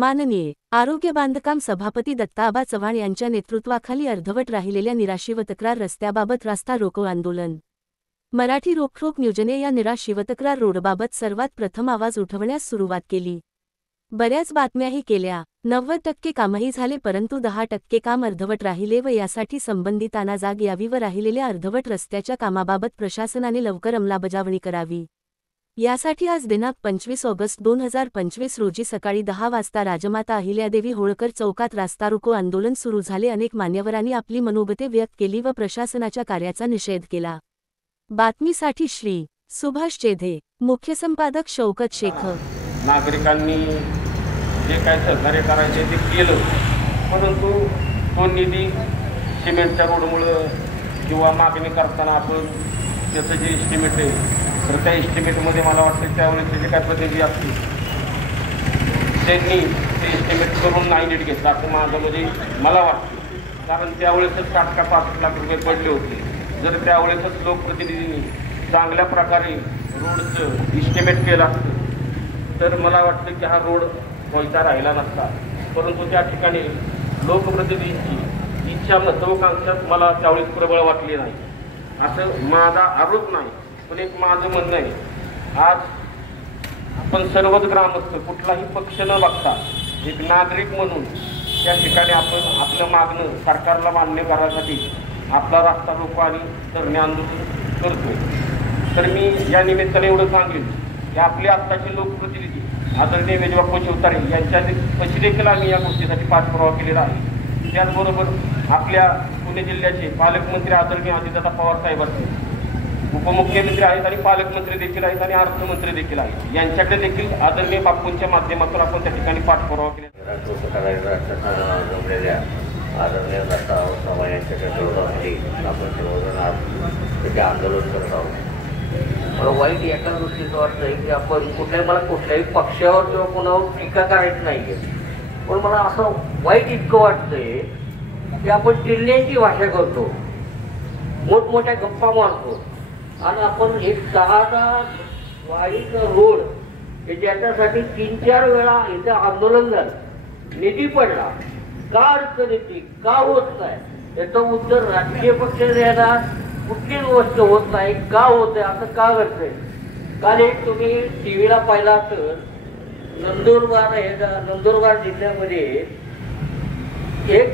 माननीय आरोग्य बांधकाम सभापती दत्ताआबा चव्हाण यांच्या नेतृत्वाखाली अर्धवट राहिलेल्या निराशिवतक्रार रस्त्याबाबत रास्ता रोको आंदोलन। मराठी रोखोक न्यूजने या निराशिवतक्रार रोडबाबत सर्वात प्रथम आवाज उठवण्यास सुरुवात केली। बऱ्याच बातम्याही केल्या। 90% कामही झाले, परंतु 10% काम अर्धवट राहिले व यासाठी संबंधितांना जाग यावी व राहिलेल्या अर्धवट रस्त्याच्या कामाबाबत प्रशासनाने लवकर अंमलबजावणी करावी। यासाठी आज दिनांक 25 ऑगस्ट 2025 रोजी सकाळी 10 वाजता राजमाता अहिल्यादेवी होळकर चौकात रास्ता रोको आंदोलन सुरू झाले। अनेक मान्यवरांनी आपली मनोगते व्यक्त केली व प्रशासनाच्या कार्याचा निषेध केला। बातमीसाठी श्री सुभाष चेधे, मुख्य संपादक शौकत शेख। नागरिकांनी जे काय सहकार्य करायचे ते केलं, परंतु तो निधी सिमेंटच्या रोडमुळे किंवा मागणी करताना आपण त्याचं जे एस्टिमेट आहे तर त्या एस्टिमेटमध्ये मला वाटतं त्यावेळेस जे काय प्रतिनिधी असतील त्यांनी ते एस्टिमेट करून नाही नीट घेतलं असं माझं मला वाटतं। कारण त्यावेळेसच 60 का 65 लाख रुपये पडले होते। जर त्यावेळेसच लोकप्रतिनिधींनी चांगल्या प्रकारे रोडचं एस्टिमेट केलं असतं तर मला वाटतं की हा रोड व्हायचा राहिला नसता। परंतु त्या ठिकाणी लोकप्रतिनिधींची इच्छा महत्त्वाकांक्षा मला त्यावेळेस प्रबळ वाटली नाही, असं माझा आरोप नाही, पण एक माझं म्हणणं आहे। आज आपण सर्वच ग्रामस्थ कुठलाही पक्ष न बघता एक नागरिक म्हणून त्या ठिकाणी आपण आपलं मागणं सरकारला मान्य करण्यासाठी आपला रास्ता रोको आणि धरणे आंदोलन करतो। तर मी या निमित्ताने एवढं सांगेन की आपले आत्ताचे लोकप्रतिनिधी आदरणीय मेजबापू शिवतारे यांच्या पशी देखील आम्ही या गोष्टीसाठी पाठपुरावा केलेला आहे। त्याचबरोबर आपल्या पुणे जिल्ह्याचे पालकमंत्री आदरणीय अजितदादा पवार साहेब असतील, उपमुख्यमंत्री आहेत आणि पालकमंत्री देखील आहेत आणि अर्थमंत्री देखील आहेत, यांच्याकडे देखील आदरणीय बापूंच्या माध्यमातून आपण त्या ठिकाणी पाठपुरावा केला। आदरणीय दत्ताआबा यांच्या विरोधामध्ये आपण सर्वजण आज आंदोलन करत आहोत। मला वाईट एका दृष्टीचं वाटतं आहे की आपण मला कुठल्याही पक्षावर किंवा कोणावर टीका करायची नाही आहे, पण मला असं वाईट इतकं वाटतंय की आपण जिल्ह्यांची भाषा करतो, मोठमोठ्या गप्पा मारतो आणि आपण एक 10 वाईचा रोड हे ज्याच्यासाठी 3-4 वेळा इथं आंदोलन झालं, निधी पडला, का अडचण येते, का होत नाही याचं उत्तर राजकीय पक्ष देणार, कुठलीच गोष्ट होत नाही, का होत आहे असं का घडतंय। काल एक तुम्ही टीव्हीला पाहिला तर नंदुरबार जिल्ह्यामध्ये एक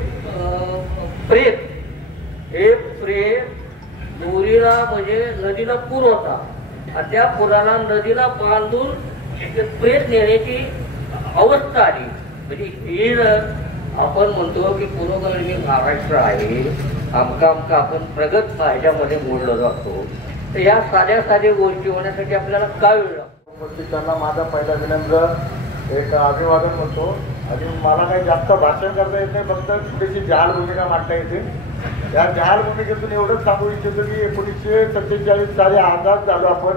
प्रेत बोरीला म्हणजे नदीला पूर होता आणि त्या पुराला नदीला बांधून प्रेत नेण्याची अवस्था आली। म्हणजे ही आपण म्हणतो की पूर्वग्रही महाराष्ट्र आहे, आमका आपण प्रगत ह्याच्यामध्ये मोडलो जातो, तर या साध्या गोष्टी होण्यासाठी आपल्याला काय वेळ लागतो। त्यांना माझा पहिला विनम्र एक अभिवादन म्हणतो आणि मला काही जास्त भाषण करता येत नाही, फक्त थोडीशी जहाल भूमिका मांडता येते। या जहाल भूमिकेतून एवढंच सांगू इच्छितो की 1947 साली आझाद झालो आपण,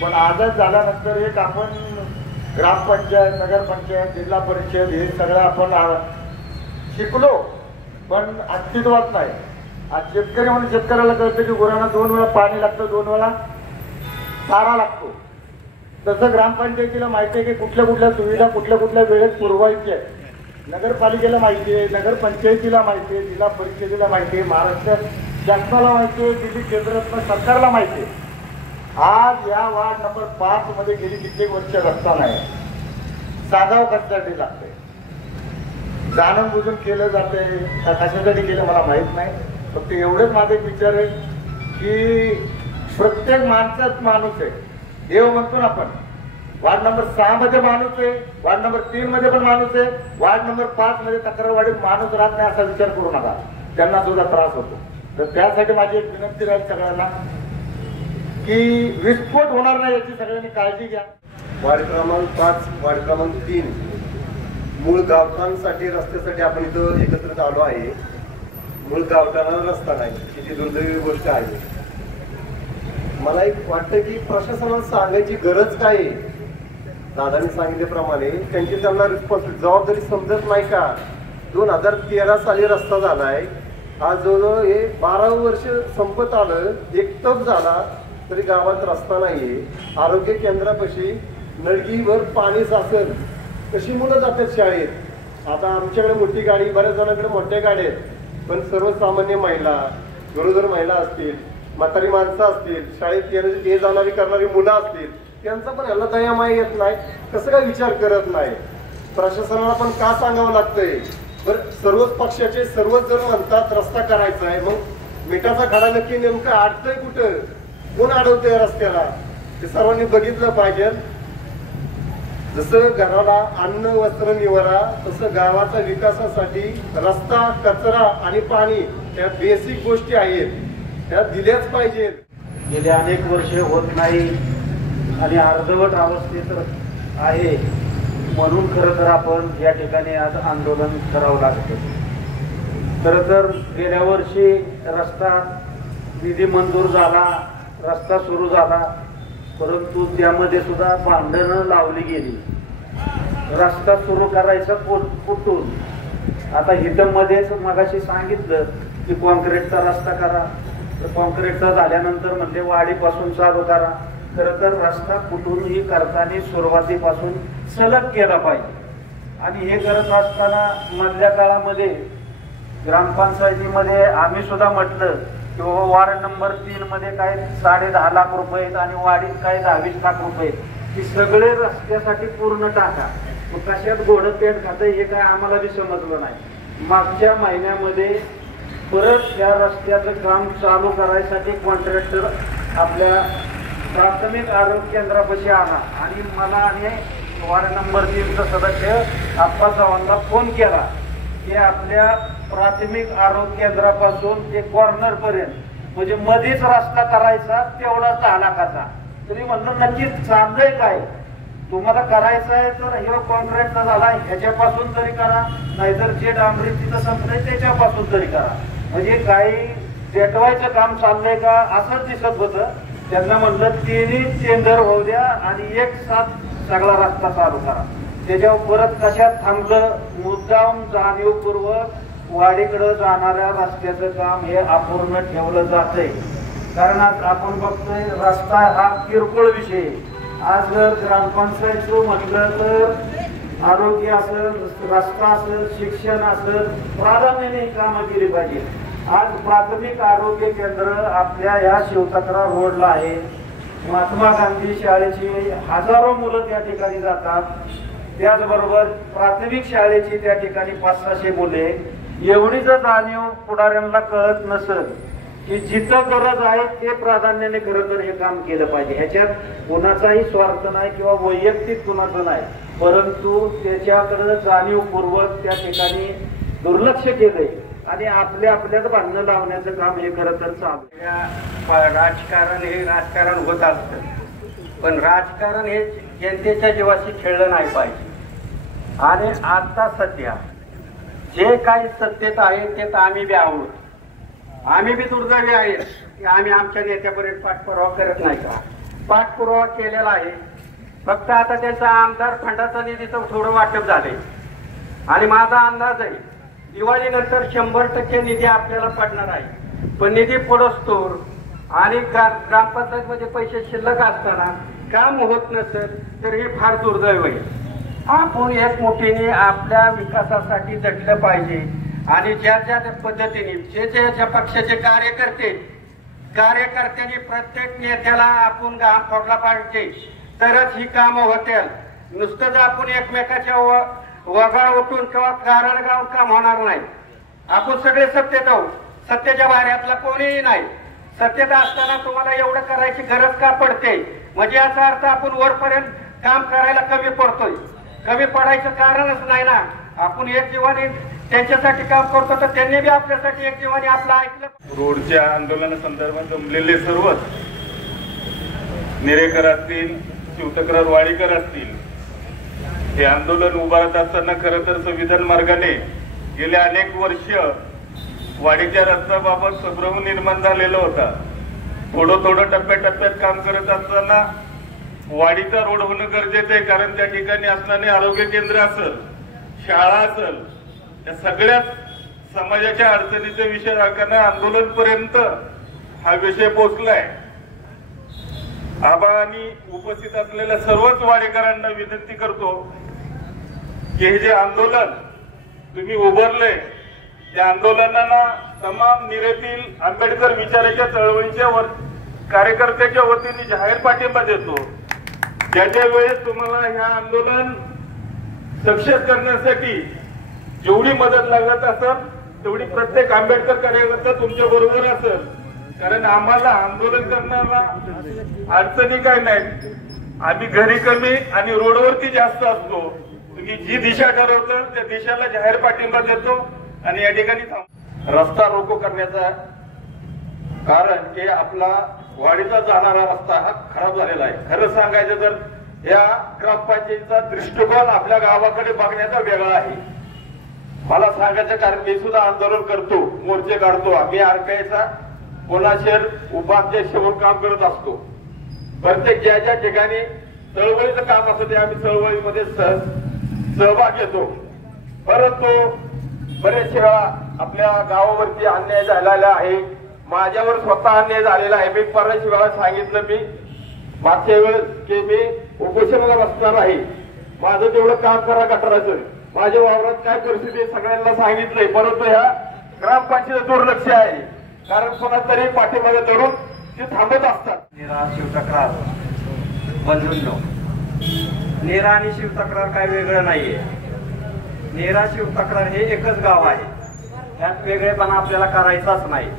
पण आझाद झाल्यानंतर एक आपण ग्रामपंचायत, नगरपंचायत, जिल्हा परिषद हे सगळं आपण शिकलो, पण अस्तित्वात नाही। आज शेतकरी म्हणून शेतकऱ्याला कळतं की गुरांना 2 वेळा पाणी लागतं, 2 वेळा चारा लागतो। तसं ग्रामपंचायतीला माहिती आहे की कुठल्या सुविधा कुठल्या वेळेत पुरवायच्या आहेत, नगरपालिकेला माहिती आहे, नगरपंचायतीला माहिती आहे, जिल्हा परिषदेला माहिती आहे, महाराष्ट्र शासनाला माहिती आहे, दिल्ली केंद्रातल्या सरकारला माहिती आहे। आज या वार्ड नंबर 5 मध्ये गेली कित्येक वर्ष रस्ता नाही, साधाव कशासाठी लागते, जाणून बुजून केलं जाते, कशासाठी केलं मला माहित नाही। फक्त एवढंच माझे विचार आहे की प्रत्येक माणसात माणूस आहे, देव म्हणतो ना आपण। वार्ड नंबर 6 मध्ये माणूस आहे, वार्ड नंबर 3 मध्ये पण माणूस आहे, वार्ड नंबर 5 मध्ये तक्रारवाडीत माणूस राहत नाही असा विचार करू नका, त्यांना सुद्धा त्रास होतो। तर त्यासाठी माझी एक विनंती राहील सगळ्यांना की विस्फोट होणार नाही याची सगळ्यांनी काळजी घ्या। वार्ड क्रमांक 5, वार्ड क्रमांक 3 मूळ गावठाणांसाठी रस्त्यासाठी आपण इथं एकत्रित आलो आहे। मूळ गावठाणाला रस्ता नाही, किती दुर्दैवी गोष्ट आहे। मला एक वाटतं की प्रशासनाला सांगायची गरज काय आहे। दादांनी सांगितल्याप्रमाणे त्यांना जबाबदारी समजत नाही का। 2013 साली रस्ता झालाय, आज जवळजवळ हे 12 वर्ष संपत आलं, एक तप झाला तरी गावात रस्ता नाहीये। आरोग्य केंद्रापाशी नळगीवर पाणी साचेल कशी मुलं जातात शाळेत. आता आमच्याकडे मोठी गाडी, बऱ्याच जणांकडे मोठ्या गाड्या आहेत, पण सर्वसामान्य महिला, गरोदर महिला असतील, म्हातारी माणसं असतील, शाळेत ये जाणारी करणारी मुलं असतील, त्यांचा पण ह्याला दयामाया येत नाही. कसं काय विचार करत नाही. प्रशासनाला पण का सांगावं लागतंय. बरं, सर्वच पक्षाचे सर्वच जण म्हणतात रस्ता करायचा आहे, मग मिठाचा खडा नक्की नेमकं अडतंय कुठं, कोण अडवतंय रस्त्याला, ते सर्वांनी बघितलं पाहिजे. जसं घराला अन्न वस्त्र निवारा, तसं गावाच्या विकासासाठी रस्ता, कचरा आणि पाणी त्या बेसिक गोष्टी आहेत, त्या दिल्याच पाहिजेत. गेले अनेक वर्षे होत नाही आणि अर्धवट अवस्थेत आहे, म्हणून खरं तर आपण या ठिकाणी आज आंदोलन करावं लागतं. खरं तर गेल्या वर्षी रस्ता निधी मंजूर झाला, रस्ता सुरू झाला, परंतु त्यामध्ये सुद्धा भांडणं लावली गेली. रस्ता सुरू करायचा कुठून. आता हितमध्येच मगाशी सांगितलं की कॉन्क्रीटचा रस्ता करा, तर कॉन्क्रीटचा झाल्यानंतर म्हणजे वाडीपासून चालू करा. खरं तर रस्ता कुठूनही करताना सुरुवातीपासून सलग केला पाहिजे. आणि हे करत असताना मधल्या काळामध्ये ग्रामपंचायतीमध्ये आम्ही सुद्धा म्हटलं की बाबा वार्ड नंबर 3 मध्ये काय 10.5 लाख रुपये आहेत आणि वाडीत काय 20 लाख रुपये, की सगळे रस्त्यासाठी पूर्ण टाका. मग कशात घोडं पेट खातं हे काय आम्हाला बी समजलं नाही. मागच्या महिन्यामध्ये परत या रस्त्याचं काम चालू करायसाठी कॉन्ट्रॅक्टर आपल्या प्राथमिक आरोग्य केंद्रापाशी आला आणि मला आणि वार्ड नंबर 3चा सदस्य आप्पा चव्हाणला फोन केला की आपल्या प्राथमिक आरोग्य केंद्रापासून ते कॉर्नर पर्यंत म्हणजे मध्येच रस्ता करायचा, तेवढा 10 लाखाचा. तरी म्हणलं नक्की चाललंय काय, तुम्हाला करायचं आहे तर हे कॉन्ट्रॅक्टचा झाला ह्याच्यापासून तरी करा, नाहीतर जे डांबरी तिथं संपलंय त्याच्यापासून तरी करा. म्हणजे काही पेटवायचं काम चाललंय का असंच दिसत होतं. त्यांना म्हणलं 3 टेंडर होऊ द्या आणि एक साथ सगळा रस्ता चालू करा. त्याच्यावर परत कशात थांबलं, मुद्दाम जाणीवपूर्वक वाडीकडे जाणाऱ्या रस्त्याचं काम हे अपूर्ण ठेवलं जातंय. कारण आज आपण बघतोय रस्ता हा किरकोळ विषय. आज जर ग्रामपंचायत म्हटलं तर आरोग्य असेल, रस्ता असेल, शिक्षण असेल, प्राधान्याने ही कामं केली पाहिजे. आज प्राथमिक आरोग्य केंद्र आपल्या या शिवतक्रार रोडला आहे. महात्मा गांधी शाळेची हजारो मुलं त्या ठिकाणी जातात. त्याचबरोबर प्राथमिक शाळेची त्या ठिकाणी 500-600 मुले. एवढी जर जाणीव पुढाऱ्यांना कळत नसेल की जिथं गरज आहे ते प्राधान्याने खरं तर हे काम केलं पाहिजे. ह्याच्यात कोणाचाही स्वार्थ नाही किंवा वैयक्तिक कुणाचं नाही, परंतु त्याच्याकडे जाणीवपूर्वक त्या ठिकाणी दुर्लक्ष केलंय आणि आपल्यात भांडणं लावण्याचं काम हे खरं तर चालू. राजकारण हे राजकारण होत असतं, पण राजकारण हे जनतेच्या जीवाशी खेळलं नाही पाहिजे. आणि आता सध्या जे काही सत्तेत आहे ते तर आम्ही बी आहोत, आम्ही बी दुर्दैवी आहेत की आम्ही आमच्या नेत्यापर्यंत पाठपुरावा करत नाही का. पाठपुरावा केलेला आहे, फक्त आता त्यांचा आमदार फंडाचा निधीचं थोडं वाटप झालंय आणि माझा अंदाज आहे दिवाळीनंतर 100% निधी आपल्याला पडणार आहे. पण निधी पडोस्तोर आणि ग्रामपंचायत मध्ये पैसे शिल्लक असताना काम होत नसेल तर हे फार दुर्दैव आहे. आपण एक मोठीने आपल्या विकासासाठी झटलं पाहिजे आणि ज्या ज्या पद्धतीने जे पक्षाचे कार्यकर्त्यांनी प्रत्येक नेत्याला आपण घाम फोडला पाहिजे, तरच ही कामं होतील. नुसतंच आपण एकमेकाच्या वगळ उठून किंवा कारण गाऊन काम होणार नाही. आपण सगळे सत्तेत आहोत, सत्तेच्या बाहेर आपला कोणीही नाही. सत्तेत असताना तुम्हाला एवढं करायची गरज का पडते, म्हणजे याचा अर्थ आपण वरपर्यंत काम करायला कमी पडतोय. कमी पडायचं कारणच नाही ना. आपण एक जीवाने त्यांच्यासाठी काम करतो तर त्यांनी बी आपल्यासाठी एक जीवाने आपलं ऐकलं. रोडच्या आंदोलनासंदर्भात जमलेले सर्वच नेरेकर असतील, शिवतक्रार वाडीकर असतील, हे आंदोलन उभारत असताना खरं तर संविधान मार्गाने गेले अनेक वर्ष वाडीच्या रस्त्याबाबत संभ्रम निर्माण झालेला होता. थोडं टप्प्याटप्प्यात काम करत असताना वाडीचा रोड होणं गरजेचं आहे, कारण त्या ठिकाणी असणारे आरोग्य केंद्र असेल, शाळा असेल, या सगळ्याच समाजाच्या अडचणीचा विषय राखताना आंदोलनपर्यंत हा विषय पोहोचलाय. आबा आणि उपस्थित असलेल्या सर्वच वाडेकरांना विनंती करतो की हे जे आंदोलन तुम्ही उभारले त्या आंदोलनाला तमाम निरेतील आंबेडकर विचाराच्या चळवळीच्या कार्यकर्त्याच्या वतीने जाहीर पाठिंबा देतो। ज्याच्या वेळेस तुम्हाला हे आंदोलन सक्सेस करण्यासाठी जेवढी मदत लागत असेल तेवढी प्रत्येक आंबेडकर कार्यकर्ता तुमच्या बरोबर असेल, कारण आम्हाला आंदोलन करण्याला अडचणी काय नाही, आम्ही घरी कमी आणि रोडवरती जास्त असतो। तुम्ही जी दिशा ठरवता त्या दिशेला जाहीर पाठिंबा देतो आणि या ठिकाणी रस्ता रोको करण्याचा कारण की आपला वाडीचा जाणारा रस्ता हा खराब झालेला आहे। खरं सांगायचं तर या ग्रामपंचायतीचा दृष्टिकोन आपल्या गावाकडे बघण्याचा वेगळा आहे। मला सांगायचं कारण मी सुद्धा आंदोलन करतो, मोर्चे काढतो, आम्ही आरकाईचा कोणाशेर उपाध्यक्ष म्हणून काम करत असतो। प्रत्येक ज्या ज्या ठिकाणी चळवळीचं काम असतं ते आम्ही चळवळीमध्ये सहभाग घेतो, परंतु बरेच वेळा आपल्या गावावरती अन्याय झालेला आहे, माझ्यावर स्वतः अन्याय झालेला आहे। मी बऱ्याच वेळा सांगितलं, मी मागच्या वेळेस की मी उपोषणाला बसणार आहे, माझं तेवढं काम करा गटाराचं, माझ्या वावरात काय परिस्थिती सगळ्यांना सांगितलंय, परंतु ह्या ग्रामपंचायत दुर्लक्ष आहे, कारण कोणाच तरी पाठीमागे धरून ते थांबत असतात। नीरा शिवतक्रार बंधूंनो, नीरा आणि शिवतक्रार काय वेगळं नाहीये। नीरा शिवतक्रार हे एकच गाव आहे, त्यात वेगळेपणा आपल्याला करायचाच नाही।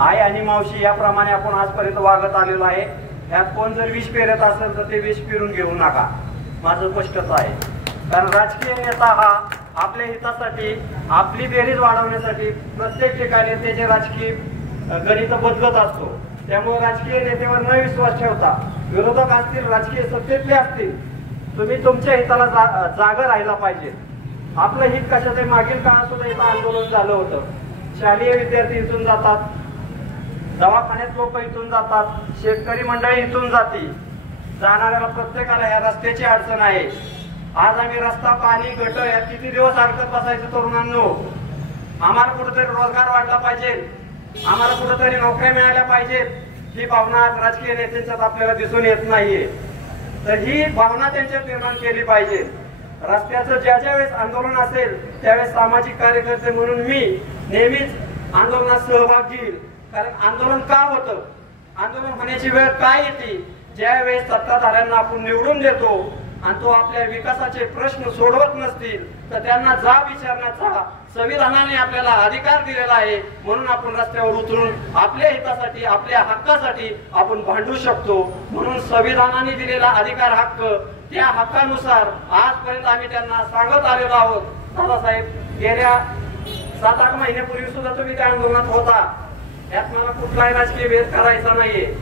आई आणि मावशी याप्रमाणे आपण आजपर्यंत वागत आलेलो आहे। यात कोण जर विष पेरत असेल तर ते विष पिरून घेऊ नका, माझं स्पष्टच आहे। कारण राजकीय नेता हा आपल्या हितासाठी, आपली बेरीज वाढवण्यासाठी प्रत्येक ठिकाणी त्याचे राजकीय गणित बदलत असतो। त्यामुळे राजकीय नेत्यावर न विश्वास ठेवता, विरोधक असतील, राजकीय सत्तेतले असतील, तुम्ही तुमच्या हिताला जागा राहायला पाहिजे। आपलं हित कशाचे, मागील काळात सुद्धा इथं आंदोलन झालं होतं, शालेय विद्यार्थी इथून जातात, दवाखान्यात लोक इथून जातात, शेतकरी मंडळी इथून जाते, जाणाऱ्याला प्रत्येकाला या रस्त्याची अडचण आहे। आज आम्ही रस्ता, पाणी, गटर या किती दिवस अडकत बसायचं तरुणांनो, आम्हाला कुठेतरी रोजगार वाढला पाहिजे, आम्हाला कुठेतरी नोकऱ्या मिळाल्या पाहिजेत, ही भावना आज राजकीय नेत्यांच्यात आपल्याला दिसून येत नाहीये। तर ही भावना त्यांच्यात निर्माण केली पाहिजे। रस्त्याचं ज्या ज्या वेळेस आंदोलन असेल त्यावेळेस सामाजिक कार्यकर्ते म्हणून मी नेहमीच आंदोलनात सहभाग घेईल। कारण आंदोलन का होतं, आंदोलन होण्याची वेळ काय येते, ज्या वेळेस सत्ताधाऱ्यांना आपण निवडून देतो आणि तो आपल्या विकासाचे प्रश्न सोडवत नसतील तर त्यांना जाब विचारण्याचा संविधानाने आपल्याला अधिकार दिलेला आहे। म्हणून आपण रस्त्यावर उतरून आपल्या हितासाठी, आपल्या हक्कासाठी आपण भांडू शकतो। म्हणून संविधानाने दिलेला अधिकार, हक्क, त्या हक्कानुसार आजपर्यंत आम्ही त्यांना सांगत आलेलो आहोत। दादासाहेब, गेल्या 7-8 महिन्यापूर्वी सुद्धा तुम्ही त्या आंदोलनात होता, यात मला कुठलाही राजकीय भेद करायचा नाहीये।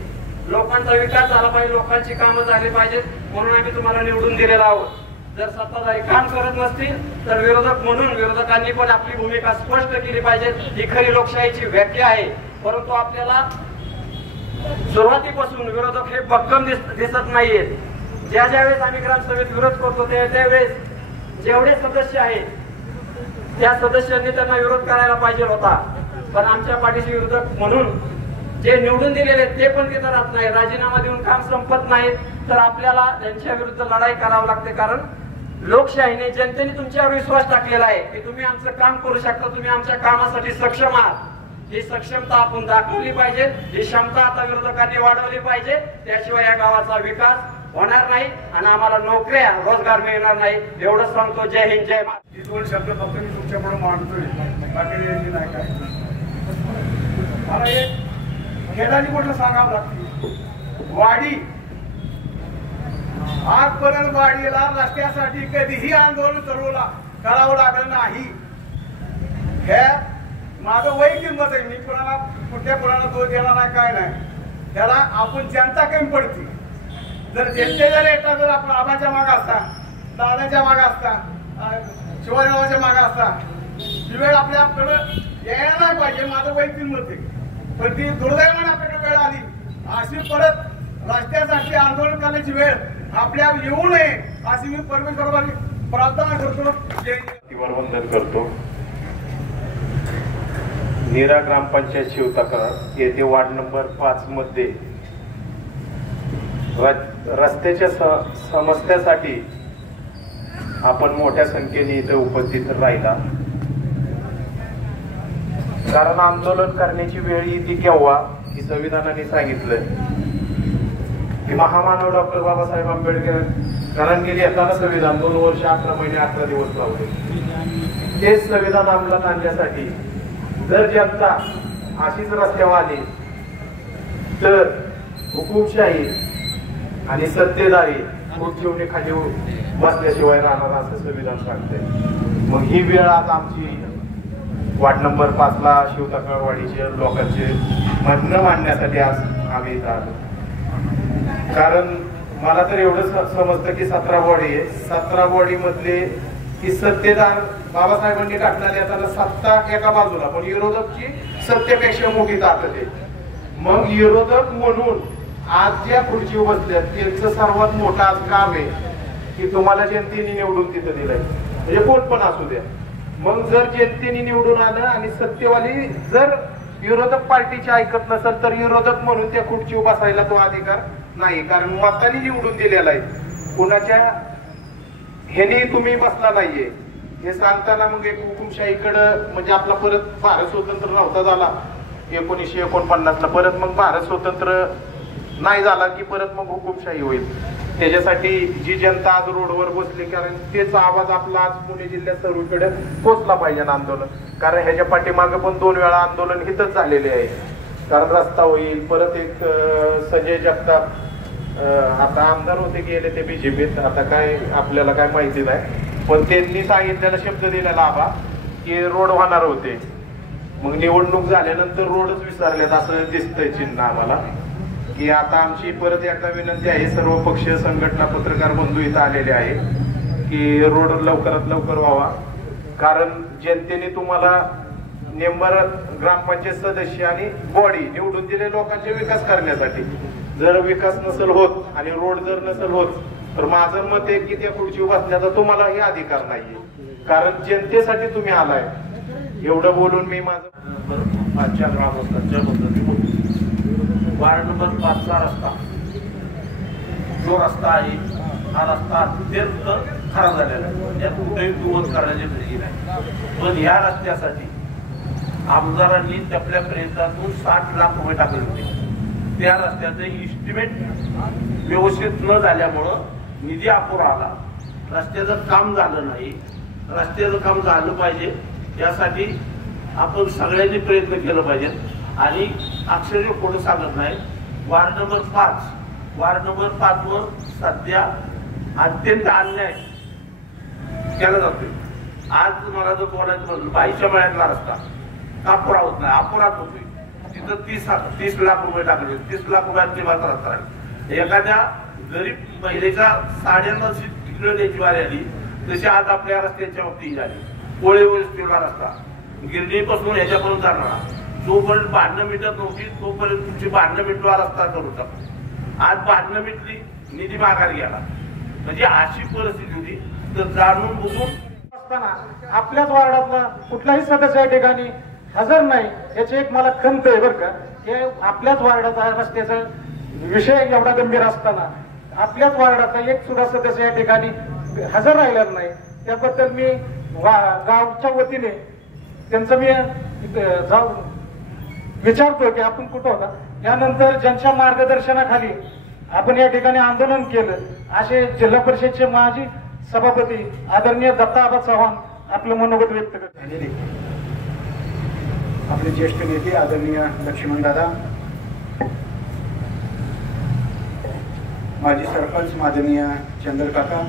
लोकांचा विकास झाला पाहिजे, लोकांची कामं झाली पाहिजेत, म्हणून आम्ही तुम्हाला निवडून दिलेला आहोत। जर सत्ताधारी काम करत नसतील तर विरोधक म्हणून विरोधकांनी पण आपली भूमिका स्पष्ट केली पाहिजे, ही खरी लोकशाहीची व्याख्या आहे। परंतु आपल्याला सुरुवातीपासून विरोधक हे भक्कम दिसत नाहीयेत। ज्या ज्या वेळेस आम्ही ग्रामसभेत विरोध करतो त्यावेळेस जेवढे सदस्य आहेत त्या सदस्यांनी त्यांना विरोध करायला पाहिजे होता, पण आमच्या पाठीशी विरोधक म्हणून जे निवडून दिलेले ते पण तिथं राहत नाही, राजीनामा देऊन काम संपत नाही, तर आपल्याला त्यांच्या विरुद्ध लढाई करावी लागते। कारण लोकशाहीने, जनतेने तुमच्यावर विश्वास टाकलेला आहे की तुम्ही आमचं काम करू शकता, तुम्ही आमच्या कामासाठी सक्षम आहात। ही सक्षमता आपण दाखवली पाहिजे, ही क्षमता आता विरोधकांनी वाढवली पाहिजे, त्याशिवाय या गावाचा विकास होणार नाही आणि आम्हाला नोकऱ्या, रोजगार मिळणार नाही। एवढं सांगतो। जय हिंद, जय महाराष्ट्र। ही 2 शब्द फक्त मी तुमच्या पुढे मांडतोय, बाकी नाही काय। मला एक खेळाची गोष्ट सांगावं लागते। वाडी, आजपर्यंत वाडीला रस्त्यासाठी कधीही आंदोलन करावं लागलं नाही। हे माझं वैयक्तिक मत आहे, मी कुणाला दोष देणार नाही, काय नाही। त्याला आपण जनता कमी पडते। जर जनतेच्या रेटा जर आपण आबाच्या मागे असता, दादाच्या मागे असता, शिवाजीरावाच्या मागे असता, ही वेळ आपल्याकडे यायला नाही पाहिजे, माझं वैयक्तिक मत आहे। पण ती दुर्दैवाने आपल्याकडे वेळ आली, अशी परत रस्त्यासाठी आंदोलन करण्याची वेळ आपल्या येऊ नये अशी मी परमेश्वराला प्रार्थना करतो, वंदन करतो। नीरा ग्रामपंचायत शिवतक्रार येथे वार्ड नंबर 5 मध्ये रस्त्याच्या समस्येसाठी आपण मोठ्या संख्येने इथे उपस्थित राहिला. कारण आंदोलन करण्याची वेळ येते केव्हा की संविधानाने सांगितलं की महामानव डॉक्टर बाबासाहेब आंबेडकर घरांनी येताना संविधान 2 वर्ष 18 महिने 18 दिवस लावले. तेच संविधान अंमलात आणण्यासाठी जर जनता अशीच रस्त्यावर आली तर हुकुमशाही आणि सत्तेदारी खुर्चीवरून खाली बसल्याशिवाय राहणार असं संविधान सांगते. मग ही वेळ आज आमची वार्ड नंबर 5 ला शिवतक्रारवाडीचे लोकांचे म्हणणं मांडण्यासाठी आज आम्ही इथं आलो. कारण मला तर एवढं समजतं की 17 बॉडी आहे. 17 बॉडी मधले की सत्तेदार बाबासाहेबांनी टाकण्यात येताना सत्ता एका बाजूला पण विरोधकची सत्तेपेक्षा मोठी ताकद आहे. मग विरोधक म्हणून आज ज्या खुर्चीवर बसल्यात त्यांचं सर्वात मोठं आज काम आहे की तुम्हाला जनतेने निवडून तिथं दिलंय, म्हणजे कोण पण असू द्या. मग जर जनतेने निवडून आलं आणि सत्तेवाली जर विरोधक पार्टीचे ऐकत नसेल तर विरोधक म्हणून त्या खुर्चीवर बसायला तो अधिकार नाही. कारण मताने निवडून दिलेला आहे, कुणाच्या ह्याने तुम्ही बसला नाहीये हे सांगताना मग एक हुकुमशाहीकडं म्हणजे आपला परत भारत स्वतंत्र नव्हता झाला 1949 ला, परत मग भारत स्वतंत्र नाही झाला की परत मग हुकुमशाही होईल. त्याच्यासाठी जी जनता आज रोडवर बसली कारण तेच आवाज आपला आज पुणे जिल्ह्यात सर्वीकडे पोचला पाहिजे ना आंदोलन. कारण ह्याच्या पाठीमागे पण 2 वेळा आंदोलन हितच झालेले आहे. कारण रस्ता होईल, परत एक संजय जगताप आता आमदार होते गेले ते बीजेपीत, आता काय आपल्याला काय माहिती नाही, पण त्यांनी सांगितलेला शब्द दिलेला आबा की रोड होणार होते. मग निवडणूक झाल्यानंतर रोडच विसरलेत असं दिसतंय चिन्ह आम्हाला. की आता आमची परत एकदा विनंती आहे, सर्व पक्षीय संघटना पत्रकार बंधू इथं आलेले आहे की रोड लवकरात लवकर व्हावा. कारण जनतेने तुम्हाला नेंबर ग्रामपंचायत सदस्य आणि बॉडी निवडून दिले लोकांचे विकास करण्यासाठी. जर विकास नसेल होत आणि रोड जर नसेल होत तर माझं मत आहे की त्या खुर्चीवर बसण्याचा तुम्हालाही अधिकार नाहीये. कारण जनतेसाठी तुम्ही आलाय. एवढं बोलून मी माझं आजच्या ग्रामस्थांच्या पद्धतीने वार्ड नंबर 5 चा रस्ता जो रस्ता आहे हा रस्ता अत्यंत खराब झालेला आहे. यात कुठेही दुमत करण्याची गरज नाही. पण या रस्त्यासाठी आमदारांनी आपल्या प्रयत्नातून 60 लाख रुपये टाकले होते. त्या रस्त्याचे इस्टिमेट व्यवस्थित न झाल्यामुळं निधी अपुरा आला. रस्त्याचं काम झालं नाही. रस्त्याचं काम झालं पाहिजे यासाठी आपण सगळ्यांनी प्रयत्न केलं पाहिजे. आणि अक्षरशः कोणी सांगत नाही, वार्ड नंबर 5 वर सध्या अत्यंत अन्याय केला जातोय. आज मला जर बोलायचं म्हणलं बाईच्या मळ्यातला रस्ता अपुरा होत नाही, अपुराच होतोय. तिथं 30 लाख रुपये टाकले. 30 लाख रुपयांची मात्र रस्ता आहे. एखाद्या गरीब महिलेच्या साड्यांना तिकडे द्यायची वारी आली तशी आज आपल्या रस्त्याच्या बाबतीत झाली. पोळेवरला रस्ता गिरणीपासून ह्याच्यापर्यंत जाणारा जोपर्यंत भांडणं मिटत नव्हती तोपर्यंत तुमची भांडणं मिटवा रस्ता करू टाकतो. आज भांडणं मिटली, निधी माघारी गेला. म्हणजे अशी परिस्थिती होती. तर जाणून बुजून असताना आपल्याच वार्डातला कुठलाही सदस्य या ठिकाणी हजर नाही याची एक मला खंत आहे बरं का. हे आपल्याच वार्डाचा रस्त्याचा विषय एवढा गंभीर असताना आपल्याच वार्डाचा एक सुद्धा सदस्य या ठिकाणी हजर राहिलेला नाही. त्याबद्दल मी गावच्या वतीने त्यांचं मी जाऊन विचारतो की आपण कुठं होता. यानंतर ज्यांच्या मार्गदर्शनाखाली आपण या ठिकाणी आंदोलन केलं असे जिल्हा परिषदचे माजी सभापती आदरणीय दत्ताआबा चव्हाण आपलं मनोगत व्यक्त करतात. आपले ज्येष्ठ नेते आदरणीय लक्ष्मण दादा, माजी सरपंच माननीय चंद्रकाका,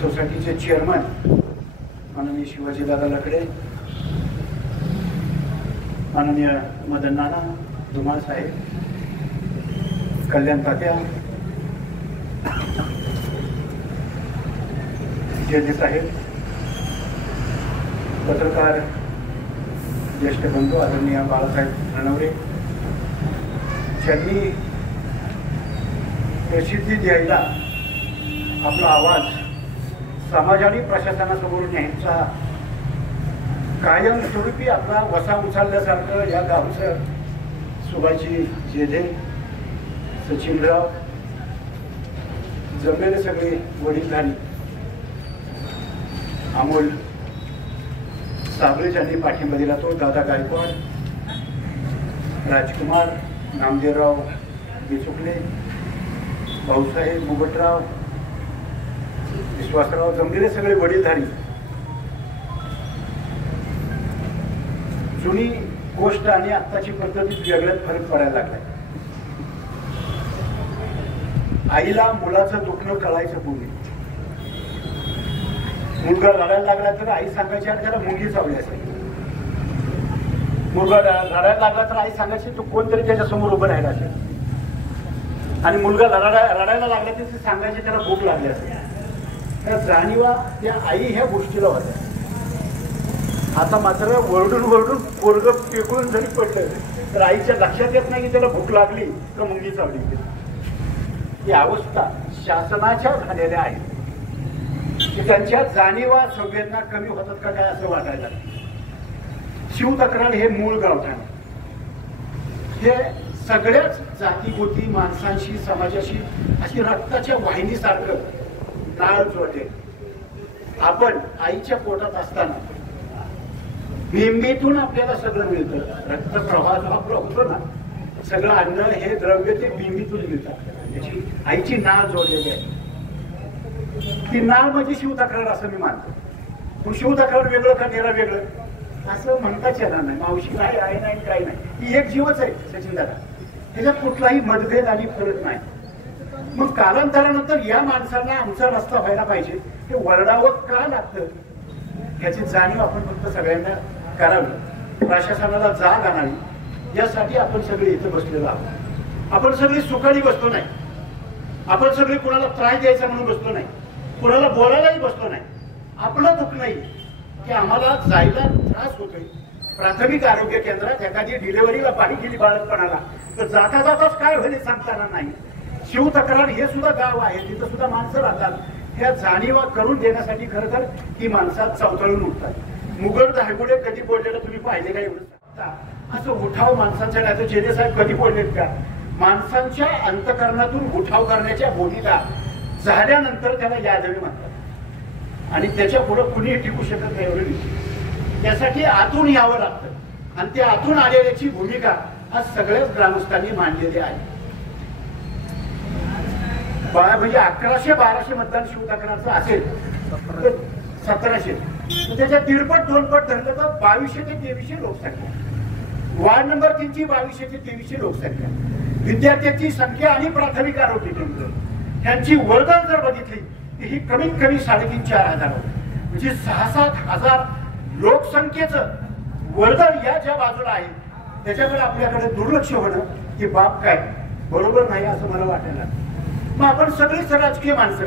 सोसायटीचे चेअरमन माननीय शिवाजीदादा लकडे, माननीय मदन नाना धुमाळ साहेब, कल्याण तात्या, जयजी साहेब, पत्रकार ज्येष्ठ बंधू आदरणीय बाळासाहेब रणवरे, ज्यांनी प्रसिद्धी द्यायला आपला आवाज समाज आणि प्रशासनासमोर न्यायचा कायमस्वरूपी आपला वसा उचलल्यासारखं या गावचं सुभाषजी जेधे, सचिनराव जमलेले सगळे वडीलधारी अमोल साबळे यांनी पाठिंबा दिला, तो दादा गायकवाड, राजकुमार, नामदेवराव बिचुकले, भाऊसाहेब मुगटराव, विश्वासराव जमलेले सगळे वडीलधारी. जुनी गोष्ट आणि आत्ताची पद्धतीत वेगळ्यात फरक पडायला लागलाय. आईला मुलाचं दुखणं कळायचं पूर्वी. मुलगा रडायला लागला तर आई सांगायची आणि त्याला मुलगी चावली असेल. मुलगा रडायला लागला तर आई सांगायची तू कोणतरी त्याच्यासमोर उभं राहिला असेल. आणि मुलगा रडायला लागला तर ती सांगायची त्याला भूक लागली असेल. त्या जाणीवा त्या आई ह्या गोष्टीला होत्या. आता मात्र वरडून वरडून पोरग फेकून जरी पडलं तर आईच्या लक्षात येत नाही की त्याला भूक लागली तर मुलगी चावली. ही अवस्था शासनाच्या झालेल्या आहेत की त्यांच्या जाणीवा संवेदना कमी होतात का काय असं वाटायला. शिवतक्रार हे मूळ गावठाण हे सगळ्याच जातीगोती माणसांशी समाजाशी अशी रक्ताच्या वाहिनीसारखं नाळ जोडले. आपण आईच्या पोटात असताना बिंबीतून आपल्याला सगळं मिळतं. रक्तप्रवाह जो आपला होतो ना, सगळं अन्न हे द्रव्य ते बिंबीतून मिळतात. त्याची आईची नाळ जोडलेली आहे. ती नाळ म्हणजे शिवतक्रार असं मी मानतो. पण शिवतक्रार वेगळं का नेरा वेगळं असं म्हणताच येणार नाही. मावशी नाही, आई नाही, काही नाही, ही एक जीवच आहे सचिन दादा. त्याच्यात कुठलाही मतभेद आणि फरक नाही. मग कालांतरानंतर या माणसांना आमचा रस्ता व्हायला पाहिजे हे वरडावं का लागतं याची जाणीव आपण फक्त सगळ्यांना करावी. प्रशासनाला जाग आणावी यासाठी आपण सगळे इथं बसलेलो आहोत. आपण सगळी सुखाने बसलो नाही. आपण सगळे कुणाला त्रास द्यायचा म्हणून बसलो नाही. कुणाला बोलायलाही बसलो नाही. आपलं दुःख नाही की आम्हाला जायला त्रास होतोय. प्राथमिक आरोग्य केंद्रात एखादी डिलिव्हरीला पाणी गेली बाळकपणाला तर जाता जाताच काय होईल सांगता येणार नाही. शिवतक्रार हे सुद्धा गाव आहे, तिथं सुद्धा माणसं राहतात. ह्या जाणीवा करून देण्यासाठी खरं तर ही माणसात चवतळून उठतात. मुघल धायगुडे कधी बोललेलं तुम्ही पाहिले का? एवढं असं उठाव माणसांच्या नाही तर जेने साहेब कधी बोललेत का? माणसांच्या अंतकरणातून उठाव करण्याच्या भूमिका झाल्यानंतर त्याला यादवी म्हणतात. आणि त्याच्या पुढे कुणीही टिकू शकत नाही एवढं विषय. त्यासाठी आतून यावं लागतं आणि त्या आतून आलेल्याची भूमिका आज सगळ्याच ग्रामस्थांनी मांडलेली आहे. म्हणजे 1100-1200 मतदान शिवतक्रारचं असेल तर 1700, त्याच्या दीडपट दोनपट धरलं तर 2200 ते 2300 लोकसंख्या. वार्ड नंबर 3 ची 2200 ते 2300 लोकसंख्या. विद्यार्थ्यांची संख्या आणि प्राथमिक आरोग्य केंद्र यांची वर्दळ जर बघितली तर ही कमीत कमी 3,500-4,000 म्हणजे 6-7 हजार लोकसंख्येचं वर्दळ या ज्या बाजूला आहे त्याच्याकडे आपल्याकडे दुर्लक्ष होणं ही बाब काय बरोबर नाही असं मला वाटायला. मग आपण सगळीच राजकीय माणसं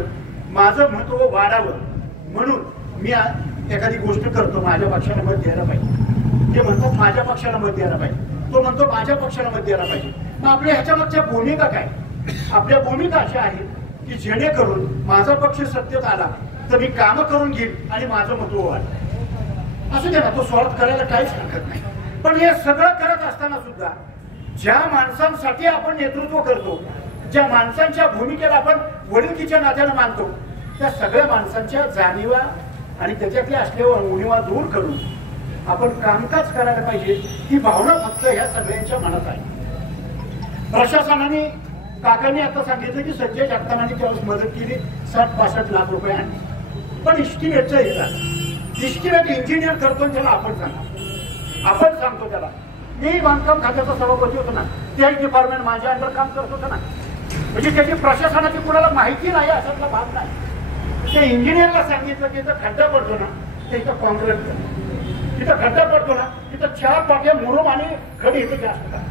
माझं महत्व वाढावं म्हणून मी एखादी गोष्ट करतो. माझ्या पक्षाला मत द्यायला पाहिजे. ते म्हणतात माझ्या पक्षाला मत द्यायला पाहिजे, तो म्हणतो माझ्या पक्षाला मत द्यायला पाहिजे. मग आपल्या ह्याच्यामागच्या भूमिका काय? आपल्या भूमिका अशा आहेत की जेणेकरून माझा पक्ष सत्तेत आला तर मी काम करून घेईल आणि माझं महत्व वाढेल. असू दे ना, तो स्वार्थ करायला काहीच हरकत नाही. पण हे सगळं करत असताना सुद्धा ज्या माणसांसाठी आपण नेतृत्व करतो, ज्या माणसांच्या भूमिकेला आपण वडिलकीच्या नात्यानं मानतो, त्या सगळ्या माणसांच्या जाणीवा आणि त्याच्यातल्या असलेल्या उणीवा दूर करून आपण कामकाज करायला पाहिजे ही भावना फक्त ह्या सगळ्यांच्या मनात आहे. प्रशासनाने काकांनी आता सांगितलं की संजय जगतापांनी त्यावेळेस मदत केली 60-65 लाख रुपये आणले. पण इस्टिमेटचं हे झालं. इस्टिमेट इंजिनियर करतो त्याला आपण सांगा, आपण सांगतो त्याला. मी बांधकाम खात्याचा सभापती होतो ना, त्याच डिपार्टमेंट माझ्या अंडर काम करत होतं ना. म्हणजे त्याची प्रशासनाची कुणाला माहिती नाही अशातला भाग नाही. त्या इंजिनियरला सांगितलं की इथं खड्डा पडतो ना तर इथं कॉन्क्रीट कर, तिथं खड्डा पडतो ना तिथं 4 पाट्या मुरुम आणि खडी इथे जास्त का,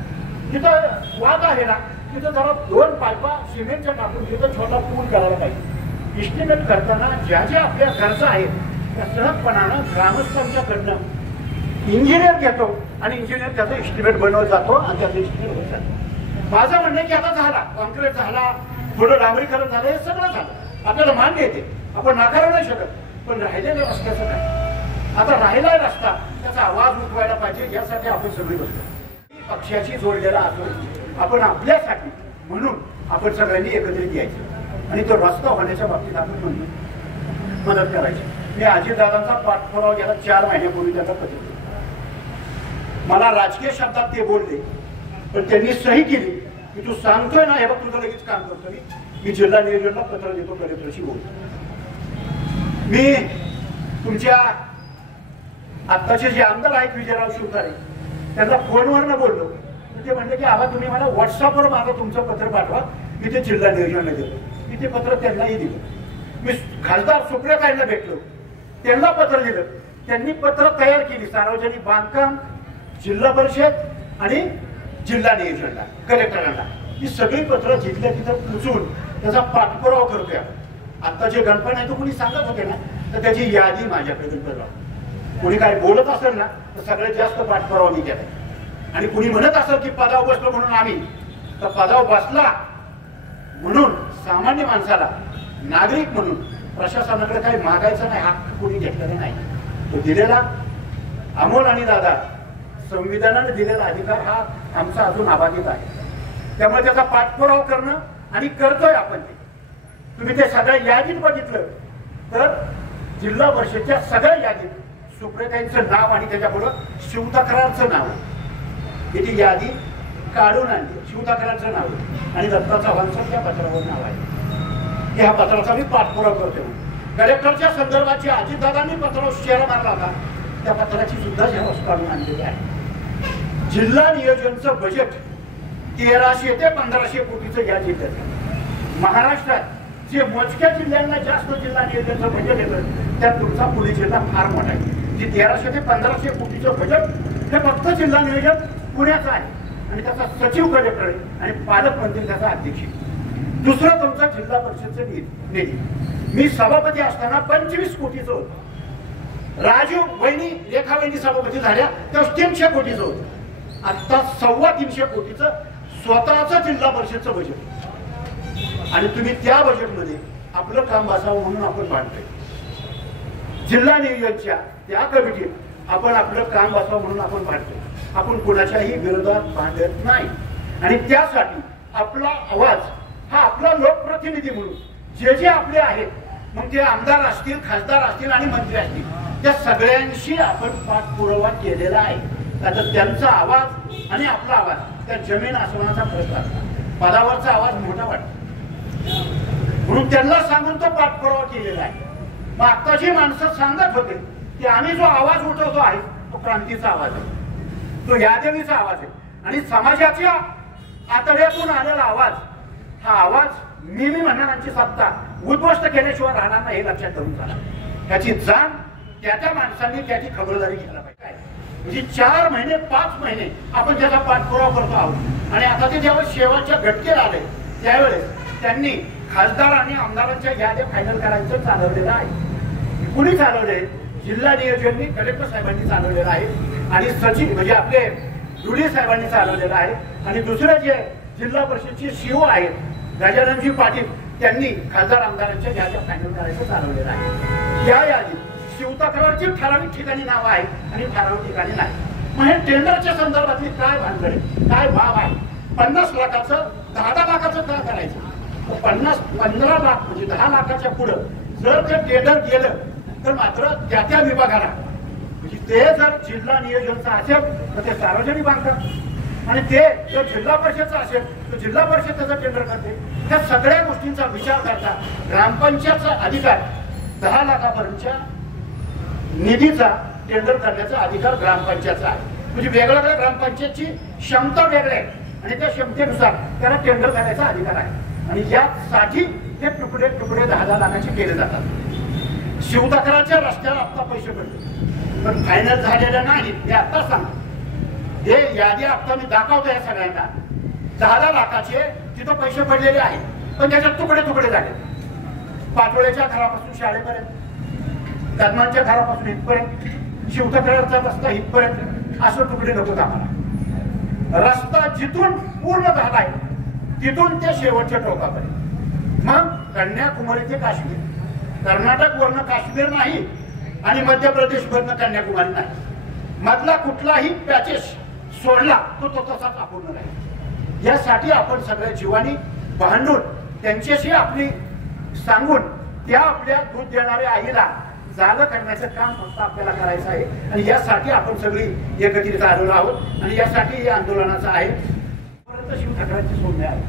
तिथं वाद आहे ना तिथं जरा 2 पायपा सिमेंटच्या टाकून तिथं छोटा पूल करायला पाहिजे. इस्टिमेट करताना ज्या ज्या आपल्या गरजा आहेत त्या सहजपणानं ग्रामस्थांच्याकडनं इंजिनियर घेतो आणि इंजिनियर त्याचा इस्टिमेट बनवत जातो आणि त्याचं इस्टिमेट होत जातो. माझं म्हणणं की आता झाला, कॉन्क्रीट झाला, थोडं डांबरीकरण झालं, हे सगळं झालं, आपल्याला मान्य येते, आपण नाकारू नाही शकत. पण राहिलेल्या रस्त्याचं काय? आता राहिलाय रस्ता, त्याचा आवाज उठवायला पाहिजे यासाठी आपण सगळी बसतो. पक्षाशी जोडलेला असो आपण आपल्यासाठी म्हणून आपण सगळ्यांनी एकत्रित यायचं आणि तो रस्ता होण्याच्या बाबतीत आपण मदत करायची. मी अजितदादांचा पाठपुरावा गेला 4 महिन्यापूर्वी त्यांना पत्र दिलं. मला राजकीय शब्दात ते बोलले, पण त्यांनी सही केली की तू सांगतोय ना, हे बघ तुझं लगेच काम करतो मी जिल्हा नियोजनला पत्र देतो, कलेक्टरशी बोलतो. मी तुमच्या आत्ताचे जे आमदार आहेत विजयराव शिवतारे त्यांना फोनवर न बोललो, ते म्हणले की आबा तुम्ही मला व्हॉट्सअपवर माझं तुमचं पत्र पाठवा, मी ते जिल्हा नियोजनला देतो. मी ते पत्र त्यांनाही दिलं. मी खासदार सुप्रियाताईंना भेटलो, त्यांना पत्र दिलं. त्यांनी पत्र तयार केली सार्वजनिक बांधकाम, जिल्हा परिषद आणि जिल्हा नियोजनला, कलेक्टरांना. ही सगळी पत्र जिथल्या तिथं पोचून त्याचा पाठपुरावा करतोय आपण. आता जे गणपण आहे तो कोणी सांगत होते ना, तर त्याची यादी माझ्याकडे करा. कोणी काय बोलत असेल ना तर सगळ्यात जास्त पाठपुरावा मी केलाय. आणि कुणी म्हणत असेल की पदावर बसलो म्हणून आम्ही, तर पदावर बसला म्हणून सामान्य माणसाला, नागरिक म्हणून प्रशासनाकडे काही मागायचं नाही, हक्क कोणी घेतलेला नाही. तो दिलेला अमोल आणि दादा संविधानाने दिलेला अधिकार हा आमचा अजून अबाधित आहे. त्यामुळे त्याचा पाठपुरावा करणं आणि करतोय आपण ते. तुम्ही ते सगळ्या यादीत बघितलं तर जिल्हा परिषदच्या सगळ्या यादीत सुप्रियाताईंचं नाव आणि त्याच्यापुढं शिवतक्रारचं नाव, ती यादी काढून आणली. शिवतक्रारचं नाव आणि दत्ता चव्हाणचं त्या पत्रावर नाव आहे. ह्या पत्राचा मी पाठपुरावा करतो. कलेक्टरच्या संदर्भात जे अजितदादांनी पत्रावर शेअर मारला होता त्या पत्राची सुद्धा झेरॉक्स काढून आणलेली आहे. जिल्हा नियोजनचं बजेट 1300 ते 1500 कोटीचं या जिल्ह्यात. महाराष्ट्रात जे मोजक्या जिल्ह्यांना जास्त जिल्हा नियोजनचं बजेट येतं त्यात तुमचा पुणे जिल्हा फार मोठा आहे. जे 1300 ते 1500 कोटीचं बजेट हे फक्त जिल्हा नियोजन पुण्याचं आहे आणि त्याचा सचिव कलेक्टर आहे आणि पालकमंत्री त्याचा अध्यक्ष. दुसरं तुमचा जिल्हा परिषदचं निधी. मी सभापती असताना 25 कोटीचं होतं. राजू वहिनी रेखा वहिनी सभापती झाल्या तेव्हा 300 कोटीचं होतं. आता 325 कोटीचं स्वतःचं जिल्हा परिषदचं बजेट. आणि तुम्ही त्या बजेटमध्ये आपलं काम बसावं म्हणून आपण मांडतोय. जिल्हा नियोजनच्या त्या कमिटीत आपण आपलं काम बसावं म्हणून आपण मांडतोय. आपण कुणाच्याही विरोधात भांडत नाही. आणि त्यासाठी आपला आवाज हा आपला लोकप्रतिनिधी म्हणून जे जे आपले आहेत, मग ते आमदार असतील, खासदार असतील आणि मंत्री असतील, त्या सगळ्यांशी आपण पाठपुरावा केलेला आहे. आता त्यांचा आवाज आणि आपला आवाज त्या जमीन आसमानाचा फरक आहे. पदावरचा आवाज मोठा वाटतो म्हणून त्यांना सांगून तो पाठपुरावा केलेला आहे. मग आत्ताची माणसं सांगत होते की आम्ही जो आवाज उठवतो आहे तो क्रांतीचा आवाज आहे, तो यादेवीचा आवाज आहे आणि समाजाच्या आतड्यातून आलेला आवाज हा आवाज मी म्हणणाऱ्यांची सत्ता उद्ध्वस्त केल्याशिवाय राहणार नाही हे लक्षात धरून चाला. त्याची जाण त्या माणसांनी त्याची खबरदारी घ्यायला पाहिजे. म्हणजे 4 महिने 5 महिने आपण त्याचा पाठपुरावा करतो आहोत. आणि आता ते जेव्हा शेवटच्या घटकेला आले त्यावेळेस त्यांनी खासदार आणि आमदारांच्या याद्या फायनल करायचं चालवलेलं आहे. कुणी चालवले? जिल्हा नियोजननी कलेक्टर साहेबांनी चालवलेलं आहे आणि सचिव म्हणजे आपले दुडे साहेबांनी चालवलेलं आहे. आणि दुसरे जे जिल्हा परिषदचे सीओ आहेत गजाननजी पाटील त्यांनी खासदार आमदारांच्या याद्या फायनल करायचं चालवलेलं आहे. या यादीत शिवतक्रारची ठराविक ठिकाणी नाव आहे आणि ठराविक ठिकाणी नाही. मग हे टेंडरच्या संदर्भातली काय भानगड आहे, काय भाव आहे? 50 लाखाचं 10 लाखाचं काय करायचं? 15 लाख म्हणजे 10 लाखाच्या पुढं जर ते टेंडर गेलं तर मात्र त्या विभागाला म्हणजे ते जर जिल्हा नियोजनचं असेल तर ते सार्वजनिक बांधकाम आणि ते जर जिल्हा परिषदचं असेल तर जिल्हा परिषद त्याचं टेंडर करते. त्या सगळ्या गोष्टींचा विचार करता ग्रामपंचायतचा अधिकार 10 लाखापर्यंतच्या निधीचा टेंडर करण्याचा अधिकार ग्रामपंचायतचा आहे. म्हणजे वेगवेगळ्या ग्रामपंचायतची क्षमता वेगळी आहे आणि त्या क्षमतेनुसार त्याला टेंडर करण्याचा अधिकार आहे. आणि यासाठी ते तुकडे 10 लाखाचे केले जातात. शिवतक्रारच्या रस्त्याला आता पैसे पडले पण फायनल झालेलं नाही. हे आता सांगतो, हे यादी आता मी दाखवतो या सगळ्यांना. 10 लाखाचे तिथं पैसे पडलेले आहेत पण त्याच्यात तुकडे झाले. पाटोळ्याच्या घरापासून शाळेपर्यंत, कदमांच्या घरापासून इथपर्यंत, शिवतक्रारचा रस्ता इथपर्यंत असं तुकडे नको आम्हाला. रस्ता जिथून पूर्ण झालाय तिथून ते शेवटच्या टोकापर्यंत. मग कन्याकुमारी ते काश्मीर, कर्नाटक वरनं काश्मीर नाही आणि मध्य प्रदेश वरनं कन्याकुमारी नाही. मधला कुठलाही पॅचेस सोडला तो तसाच अपूर्ण राहील. यासाठी आपण सगळ्या जीवानी भांडून त्यांच्याशी आपली सांगून त्या आपल्या दूध देणाऱ्या आईला जागा करण्याचं काम फक्त आपल्याला करायचं आहे आणि यासाठी आपण सगळी एकत्रित आलेलो आहोत आणि यासाठी या आंदोलनाचं आहे. शिव ठाकरेंची सोडणे आहे.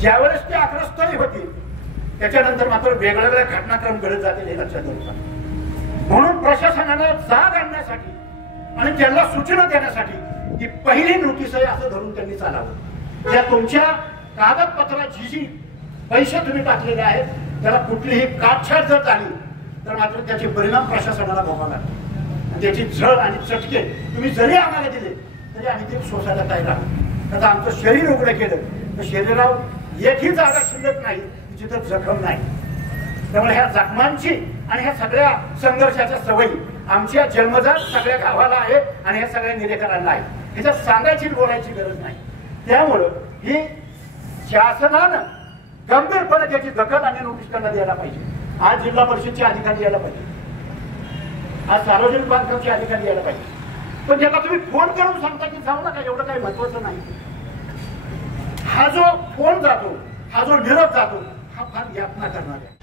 ज्यावेळेस ते आक्रस्थळी होतील त्याच्यानंतर मात्र वेगवेगळ्या घटनाक्रम घडत जातील हे लक्षात घ्यायचं. म्हणून प्रशासनाला जाग आणण्यासाठी आणि त्यांना सूचना देण्यासाठी ही पहिली नोटीस आहे असं धरून त्यांनी चालावं. त्या तुमच्या कागदपत्राची जी पैसे तुम्ही टाकलेले आहेत त्याला कुठलीही काटछाट जर झाली तर मात्र त्याचे परिणाम प्रशासनाला भोगावे लागतात. त्याची झळ आणि चटके तुम्ही जरी आम्हाला दिले तरी आम्ही ते सोसायला तयार आहोत. आता आमचं शरीर उघडं केलं तर शरीरावर एकही जागा शिल्लक नाही जिथं जखम नाही. त्यामुळे ह्या जखमांची आणि ह्या सगळ्या संघर्षाच्या सवयी आमच्या जन्मजात सगळ्या गावाला आहे आणि ह्या सगळ्या निरेकरांना आहे. ह्याच्यात सांगायची बोलायची गरज नाही. त्यामुळं ही शासनानं गंभीरपणे त्याची दखल आणि नोटीस त्यांना द्यायला पाहिजे. आज जिल्हा परिषदचे अधिकारी यायला पाहिजे, आज सार्वजनिक बांधकामचे अधिकारी यायला पाहिजे. पण ज्याला तुम्ही फोन करून सांगता की जाऊ नका एवढं काही महत्वाचं नाही. हा जो फोन जातो, हा जो निरोप जातो हा फार यातना करणार आहे.